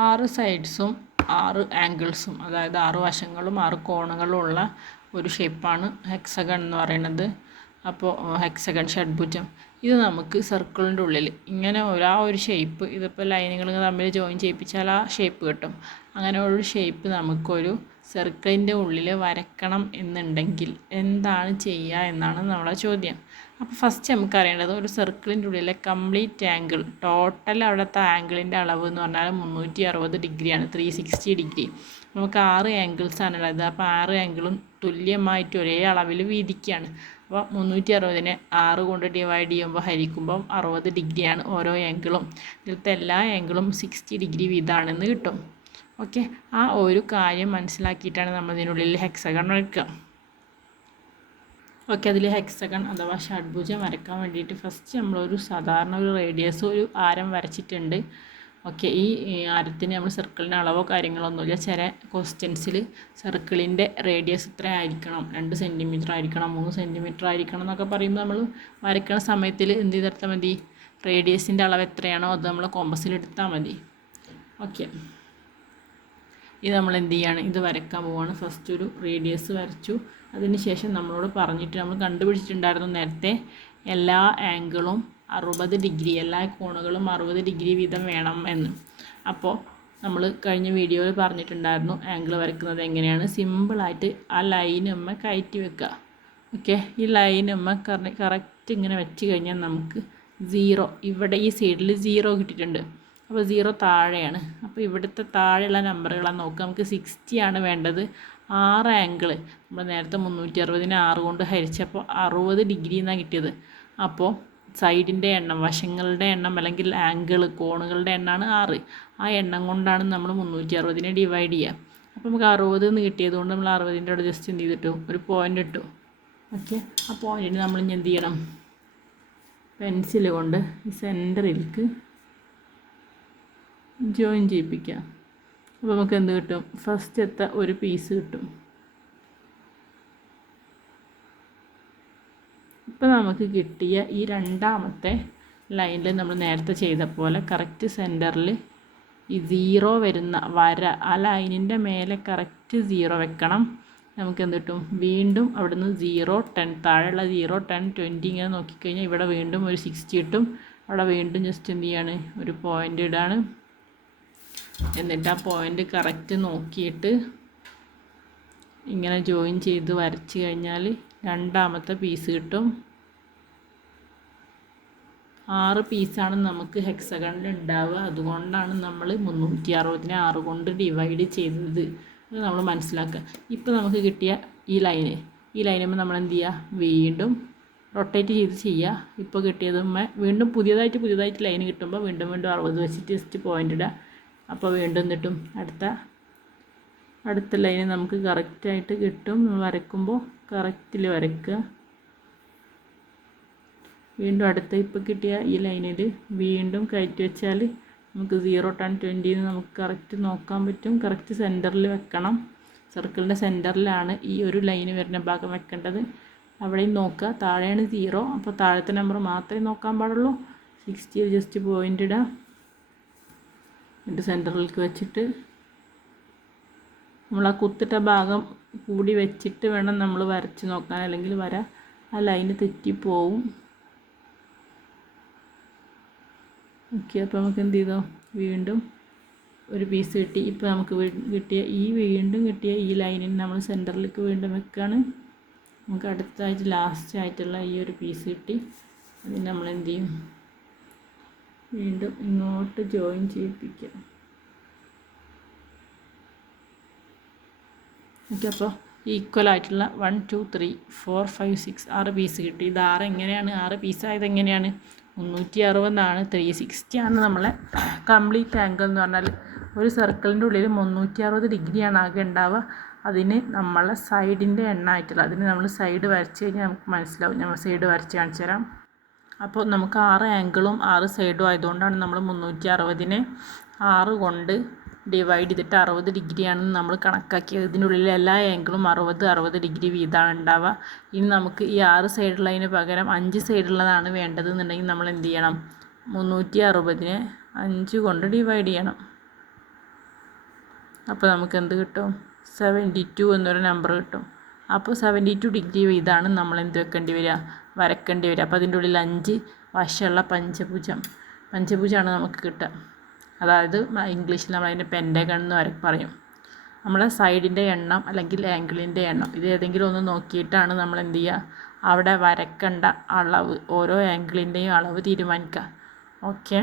6 സൈഡ്സും 6 ആംഗിൾസും, അതായത് 6 വശങ്ങളും 6 കോണുകളും ഉള്ള ഒരു ഷേപ്പാണ് ഹെക്സഗൺ എന്ന് പറയുന്നത്. അപ്പോൾ ഹെക്സഗൺ ഷഡ്ഭുജം ഇത് നമുക്ക് സർക്കിളിൻ്റെ ഉള്ളിൽ ഇങ്ങനെ ഒരു ഷേപ്പ്, ഇതിപ്പോൾ ലൈനുകൾ തമ്മിൽ ജോയിൻ ചെയ്യിപ്പിച്ചാൽ ആ ഷേപ്പ് കിട്ടും. അങ്ങനെ ഒരു ഷേപ്പ് നമുക്കൊരു സർക്കിളിൻ്റെ ഉള്ളിൽ വരക്കണം എന്നുണ്ടെങ്കിൽ എന്താണ് ചെയ്യുക എന്നാണ് നമ്മളെ ചോദ്യം. അപ്പോൾ ഫസ്റ്റ് നമുക്ക് അറിയേണ്ടത് ഒരു സർക്കിളിൻ്റെ ഉള്ളിലെ കംപ്ലീറ്റ് ആംഗിൾ, ടോട്ടൽ അവിടുത്തെ ആംഗിളിൻ്റെ അളവ് എന്ന് പറഞ്ഞാൽ 360 ഡിഗ്രിയാണ്, 360 ഡിഗ്രി. നമുക്ക് 6 ആംഗിൾസാണ് ഉള്ളത്. അപ്പോൾ 6 ആംഗിളും തുല്യമായിട്ട് ഒരേ അളവിൽ വീതിക്കുകയാണ്. അപ്പോൾ 360നെ 6 കൊണ്ട് ഡിവൈഡ് ചെയ്യുമ്പോൾ ഹരിക്കുമ്പം 60 ഡിഗ്രിയാണ് ഓരോ ആംഗിളും. ഇതിലത്തെ എല്ലാ ആംഗിളും 60 ഡിഗ്രി വീതമാണെന്ന് കിട്ടും. ഓക്കെ, ആ ഒരു കാര്യം മനസ്സിലാക്കിയിട്ടാണ് നമ്മൾ ഇതിനുള്ളിൽ ഹെക്സഗൺ വരയ്ക്കുക. ഓക്കെ, അതിൽ ഹെക്സഗൺ അഥവാ ഷഡ്ഭുജം വരയ്ക്കാൻ വേണ്ടിയിട്ട് ഫസ്റ്റ് നമ്മളൊരു സാധാരണ ഒരു റേഡിയസ്, ഒരു ആരം വരച്ചിട്ടുണ്ട്. ഓക്കെ, ഈ ആരത്തിന് നമ്മൾ സർക്കിളിൻ്റെ അളവോ കാര്യങ്ങളൊന്നുമില്ല. ചില ക്വസ്റ്റ്യൻസിൽ സർക്കിളിൻ്റെ റേഡിയസ് ഇത്ര ആയിരിക്കണം, 2 സെൻറ്റിമീറ്റർ ആയിരിക്കണം, 3 സെൻറ്റിമീറ്റർ ആയിരിക്കണം എന്നൊക്കെ പറയുമ്പോൾ നമ്മൾ വരയ്ക്കുന്ന സമയത്തിൽ എന്ത് ചെയ്തെടുത്താൽ മതി, റേഡിയസിൻ്റെ അളവ് എത്രയാണോ അത് നമ്മൾ കോമ്പസിൽ എടുത്താൽ മതി. ഓക്കെ, ഇത് നമ്മൾ എന്ത് ചെയ്യാണ്, ഇത് വരയ്ക്കാൻ പോവുകയാണ്. ഫസ്റ്റ് ഒരു റേഡിയസ് വരച്ചു. അതിന് ശേഷം നമ്മളോട് പറഞ്ഞിട്ട് നമ്മൾ കണ്ടുപിടിച്ചിട്ടുണ്ടായിരുന്നു നേരത്തെ എല്ലാ ആംഗിളും 60 ഡിഗ്രി, എല്ലാ കോണുകളും 60 ഡിഗ്രി വീതം വേണം എന്ന്. അപ്പോൾ നമ്മൾ കഴിഞ്ഞ വീഡിയോയിൽ പറഞ്ഞിട്ടുണ്ടായിരുന്നു ആംഗിൾ വരയ്ക്കുന്നത് എങ്ങനെയാണ്. സിമ്പിളായിട്ട് ആ ലൈനുമ്മ കയറ്റി വെക്കുക. ഓക്കെ, ഈ ലൈനുമ്മ കറക്റ്റ് ഇങ്ങനെ വെച്ച് കഴിഞ്ഞാൽ നമുക്ക് 0, ഇവിടെ ഈ സൈഡിൽ 0 കിട്ടിയിട്ടുണ്ട്. അപ്പോൾ 0 താഴെയാണ്. അപ്പോൾ ഇവിടുത്തെ താഴെയുള്ള നമ്പറുകളാണ് നോക്കുക. നമുക്ക് 60 ആണ് വേണ്ടത്. 6 ആംഗിൾ നമ്മൾ നേരത്തെ 360നെ 6 കൊണ്ട് ഹരിച്ചപ്പോൾ 60 ഡിഗ്രി എന്നാണ് കിട്ടിയത്. അപ്പോൾ സൈഡിൻ്റെ എണ്ണം, വശങ്ങളുടെ എണ്ണം അല്ലെങ്കിൽ ആംഗിൾ കോണുകളുടെ എണ്ണമാണ് 6. ആ എണ്ണം കൊണ്ടാണ് നമ്മൾ 360നെ ഡിവൈഡ് ചെയ്യുക. അപ്പോൾ നമുക്ക് 60 എന്ന് കിട്ടിയത് കൊണ്ട് നമ്മൾ 60ൻ്റെ അവിടെ ജസ്റ്റ് എന്ത് ചെയ്തിട്ടു, ഒരു പോയിൻ്റ് ഇട്ടു. ഓക്കെ, ആ പോയിൻറ്റിന് നമ്മൾ ഇനി എന്ത് ചെയ്യണം, പെൻസിൽ കൊണ്ട് ഈ സെൻറ്ററിലേക്ക് ജോയിൻ ചെയ്യിപ്പിക്കുക. അപ്പോൾ നമുക്ക് എന്ത് കിട്ടും, ഫസ്റ്റത്തെ ഒരു പീസ് കിട്ടും. ഇപ്പോൾ നമുക്ക് കിട്ടിയ ഈ രണ്ടാമത്തെ ലൈനിൽ നമ്മൾ നേരത്തെ ചെയ്ത പോലെ കറക്റ്റ് സെൻറ്ററിൽ ഈ 0 വരുന്ന വര, ആ ലൈനിൻ്റെ മേലെ കറക്റ്റ് 0 വെക്കണം. നമുക്ക് എന്ത് കിട്ടും, വീണ്ടും അവിടുന്ന് 0, 10 താഴെയുള്ള 0, 10, 20 ഇങ്ങനെ നോക്കിക്കഴിഞ്ഞാൽ ഇവിടെ വീണ്ടും ഒരു 60 കിട്ടും. അവിടെ വീണ്ടും ജസ്റ്റ് എന്ത് ചെയ്യാണ്, ഒരു പോയിൻ്റ് ഇടാണ്. എന്നിട്ട് ആ പോയിൻ്റ് കറക്റ്റ് നോക്കിയിട്ട് ഇങ്ങനെ ജോയിൻ ചെയ്ത് വരച്ച് കഴിഞ്ഞാൽ രണ്ടാമത്തെ പീസ് കിട്ടും. 6 പീസാണ് നമുക്ക് ഹെക്സഗണിൽ ഉണ്ടാവുക. അതുകൊണ്ടാണ് നമ്മൾ 360നെ 6 കൊണ്ട് ഡിവൈഡ് ചെയ്തത്. അത് നമ്മൾ മനസ്സിലാക്കുക. ഇപ്പോൾ നമുക്ക് കിട്ടിയ ഈ ലൈനുമ്പോൾ നമ്മൾ എന്ത് ചെയ്യുക, വീണ്ടും റൊട്ടേറ്റ് ചെയ്ത് ചെയ്യുക. ഇപ്പോൾ കിട്ടിയതുമ്മേ വീണ്ടും പുതിയതായിട്ട് ലൈൻ കിട്ടുമ്പോൾ വീണ്ടും 60 വെച്ചിട്ട് ജസ്റ്റ് പോയിൻ്റ് ഇടുക. അപ്പോൾ വീണ്ടും കിട്ടും അടുത്ത ലൈന് നമുക്ക് കറക്റ്റായിട്ട് കിട്ടും. നമ്മൾ വരയ്ക്കുമ്പോൾ കറക്റ്റിൽ വരയ്ക്കുക. വീണ്ടും അടുത്ത ഇപ്പോൾ കിട്ടിയ ഈ ലൈനിൽ വീണ്ടും കയറ്റി വെച്ചാൽ നമുക്ക് 0, 10, 20 നമുക്ക് കറക്റ്റ് നോക്കാൻ പറ്റും. കറക്റ്റ് സെൻറ്ററിൽ വെക്കണം. സർക്കിളിൻ്റെ സെൻറ്ററിലാണ് ഈ ഒരു ലൈന് വരുന്ന ഭാഗം വെക്കേണ്ടത്. അവിടെയും നോക്കുക, താഴെയാണ് 0. അപ്പോൾ താഴത്തെ നമ്പർ മാത്രമേ നോക്കാൻ പാടുള്ളൂ. 60 ജസ്റ്റ് പോയിൻ്റ് ഇടുക. എന്നിട്ട് സെൻറ്ററിലേക്ക് വെച്ചിട്ട് നമ്മൾ ആ കുത്തിട്ട ഭാഗം കൂടി വെച്ചിട്ട് വേണം നമ്മൾ വരച്ച് നോക്കാൻ, അല്ലെങ്കിൽ ആ ലൈന് തെറ്റിപ്പോവും. ഓക്കെ, അപ്പോൾ നമുക്ക് എന്ത് ചെയ്തോ, വീണ്ടും ഒരു പീസ് കിട്ടി. ഇപ്പോൾ നമുക്ക് വീണ്ടും കിട്ടിയ ഈ ലൈനിന് നമ്മൾ സെൻറ്ററിലേക്ക് വീണ്ടും വെക്കുകയാണ്. നമുക്ക് അടുത്തായിട്ട് ലാസ്റ്റ് ആയിട്ടുള്ള ഈ ഒരു പീസ് കിട്ടി. അതിന് നമ്മൾ എന്ത് ചെയ്യും, വീണ്ടും ഇങ്ങോട്ട് ജോയിൻ ചെയ്യിപ്പിക്കുക. ഓക്കെ, അപ്പോൾ ഈക്വലായിട്ടുള്ള 1, 2, 3, 4, 5, 6 6 പീസ് കിട്ടി. ഇത് 6 പീസായത് എങ്ങനെയാണ്, 360 360 ആണ് നമ്മളെ കംപ്ലീറ്റ് ആംഗിൾ എന്ന് പറഞ്ഞാൽ. ഒരു സർക്കിളിൻ്റെ ഉള്ളിൽ 360 ഡിഗ്രിയാണ് ആകെ ഉണ്ടാവുക. അതിന് നമ്മളെ സൈഡിൻ്റെ എണ്ണമായിട്ടുള്ള, അതിന് നമ്മൾ സൈഡ് വരച്ച് കഴിഞ്ഞാൽ നമുക്ക് മനസ്സിലാവും. നമ്മൾ സൈഡ് വരച്ച് കാണിച്ചു തരാം. അപ്പോൾ നമുക്ക് 6 ആംഗിളും 6 സൈഡും ആയതുകൊണ്ടാണ് നമ്മൾ 360നെ 6 കൊണ്ട് ഡിവൈഡ് ചെയ്തിട്ട് 60 ഡിഗ്രിയാണെന്ന് നമ്മൾ കണക്കാക്കിയത്. ഇതിനുള്ളിൽ എല്ലാ ആംഗിളും 60 ഡിഗ്രി വീതമാണ് ഉണ്ടാവുക. ഇനി നമുക്ക് ഈ 6 സൈഡുള്ളതിന് പകരം 5 സൈഡുള്ളതാണ് വേണ്ടതെന്നുണ്ടെങ്കിൽ നമ്മൾ എന്ത് ചെയ്യണം, 360നെ 5 കൊണ്ട് ഡിവൈഡ് ചെയ്യണം. അപ്പോൾ നമുക്ക് എന്ത് കിട്ടും? 72 എന്നൊരു നമ്പർ കിട്ടും. അപ്പോൾ 72 ഡിഗ്രി ഇതാണ് നമ്മൾ എന്ത് വെക്കേണ്ടി വരിക? വരക്കേണ്ടി വരിക. അപ്പോൾ അതിൻ്റെ ഉള്ളിൽ 5 വശമുള്ള പഞ്ചഭുജമാണ് നമുക്ക് കിട്ടുക. അതായത് ഇംഗ്ലീഷിൽ നമ്മൾ അതിൻ്റെ പെൻറ്റഗൺ എന്ന് പറയും. നമ്മളെ സൈഡിൻ്റെ എണ്ണം അല്ലെങ്കിൽ ആംഗിളിൻ്റെ എണ്ണം ഇത് ഏതെങ്കിലും ഒന്ന് നോക്കിയിട്ടാണ് നമ്മൾ എന്ത് ചെയ്യുക? അവിടെ വരക്കേണ്ട അളവ്, ഓരോ ആംഗിളിൻ്റെയും അളവ് തീരുമാനിക്കുക. ഓക്കെ.